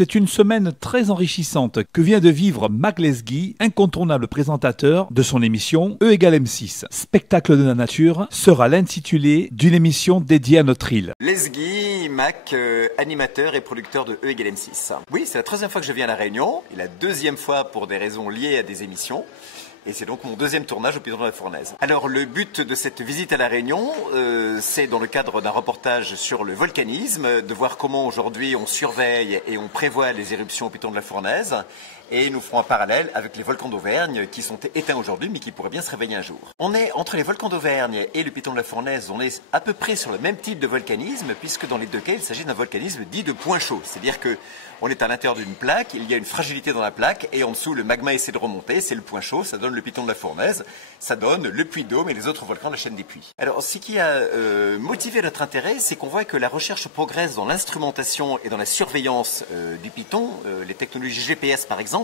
C'est une semaine très enrichissante que vient de vivre Mac Lesguy, incontournable présentateur de son émission E = M6. Spectacle de la nature sera l'intitulé d'une émission dédiée à notre île. Lesguy, Mac, animateur et producteur de E = M6. Oui, c'est la troisième fois que je viens à La Réunion, et la deuxième fois pour des raisons liées à des émissions. Et c'est donc mon deuxième tournage au Piton de la Fournaise. Alors le but de cette visite à La Réunion, c'est dans le cadre d'un reportage sur le volcanisme, de voir comment aujourd'hui on surveille et on prévoit les éruptions au Piton de la Fournaise. Et nous ferons un parallèle avec les volcans d'Auvergne qui sont éteints aujourd'hui mais qui pourraient bien se réveiller un jour. On est entre les volcans d'Auvergne et le Piton de la Fournaise, on est à peu près sur le même type de volcanisme puisque dans les deux cas il s'agit d'un volcanisme dit de point chaud. C'est-à-dire que on est à l'intérieur d'une plaque, il y a une fragilité dans la plaque et en dessous le magma essaie de remonter, c'est le point chaud, ça donne le Piton de la Fournaise, ça donne le Puy d'Dôme et les autres volcans de la chaîne des Puys. Alors ce qui a motivé notre intérêt, c'est qu'on voit que la recherche progresse dans l'instrumentation et dans la surveillance du Piton, les technologies GPS par exemple,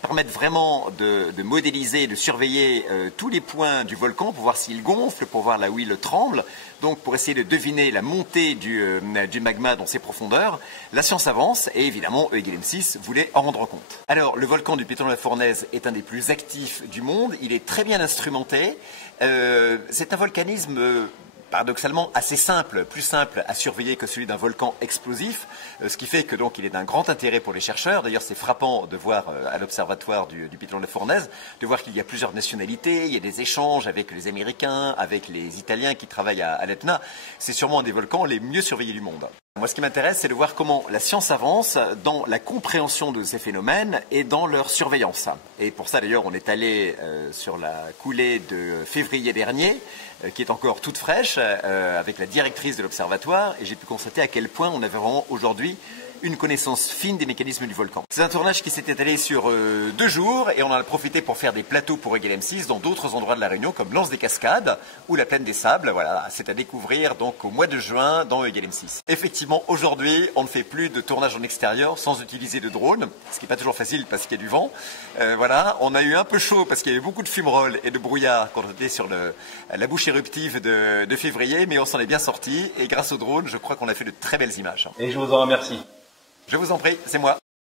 permettent vraiment de modéliser et de surveiller tous les points du volcan pour voir s'il gonfle, pour voir là où il tremble, donc pour essayer de deviner la montée du magma dans ses profondeurs. La science avance et évidemment E = M6 voulait en rendre compte. Alors le volcan du Piton de la Fournaise est un des plus actifs du monde, il est très bien instrumenté, c'est un volcanisme paradoxalement assez simple, plus simple à surveiller que celui d'un volcan explosif, ce qui fait que donc il est d'un grand intérêt pour les chercheurs. D'ailleurs c'est frappant de voir à l'observatoire du Piton de la Fournaise, de voir qu'il y a plusieurs nationalités, il y a des échanges avec les Américains, avec les Italiens qui travaillent à l'Etna. C'est sûrement un des volcans les mieux surveillés du monde. Moi, ce qui m'intéresse, c'est de voir comment la science avance dans la compréhension de ces phénomènes et dans leur surveillance. Et pour ça, d'ailleurs, on est allé sur la coulée de février dernier, qui est encore toute fraîche, avec la directrice de l'observatoire, et j'ai pu constater à quel point on avait vraiment aujourd'hui une connaissance fine des mécanismes du volcan. C'est un tournage qui s'est étalé sur 2 jours et on en a profité pour faire des plateaux pour E = M6 dans d'autres endroits de La Réunion comme l'Anse des Cascades ou la Plaine des Sables. Voilà, c'est à découvrir donc au mois de juin dans E = M6. Effectivement, aujourd'hui, on ne fait plus de tournage en extérieur sans utiliser de drone, ce qui n'est pas toujours facile parce qu'il y a du vent. Voilà, on a eu un peu chaud parce qu'il y avait beaucoup de fumerolles et de brouillard quand on était sur la bouche éruptive de février, mais on s'en est bien sorti et grâce au drone, je crois qu'on a fait de très belles images. Et je vous en remercie. Je vous en prie, c'est moi.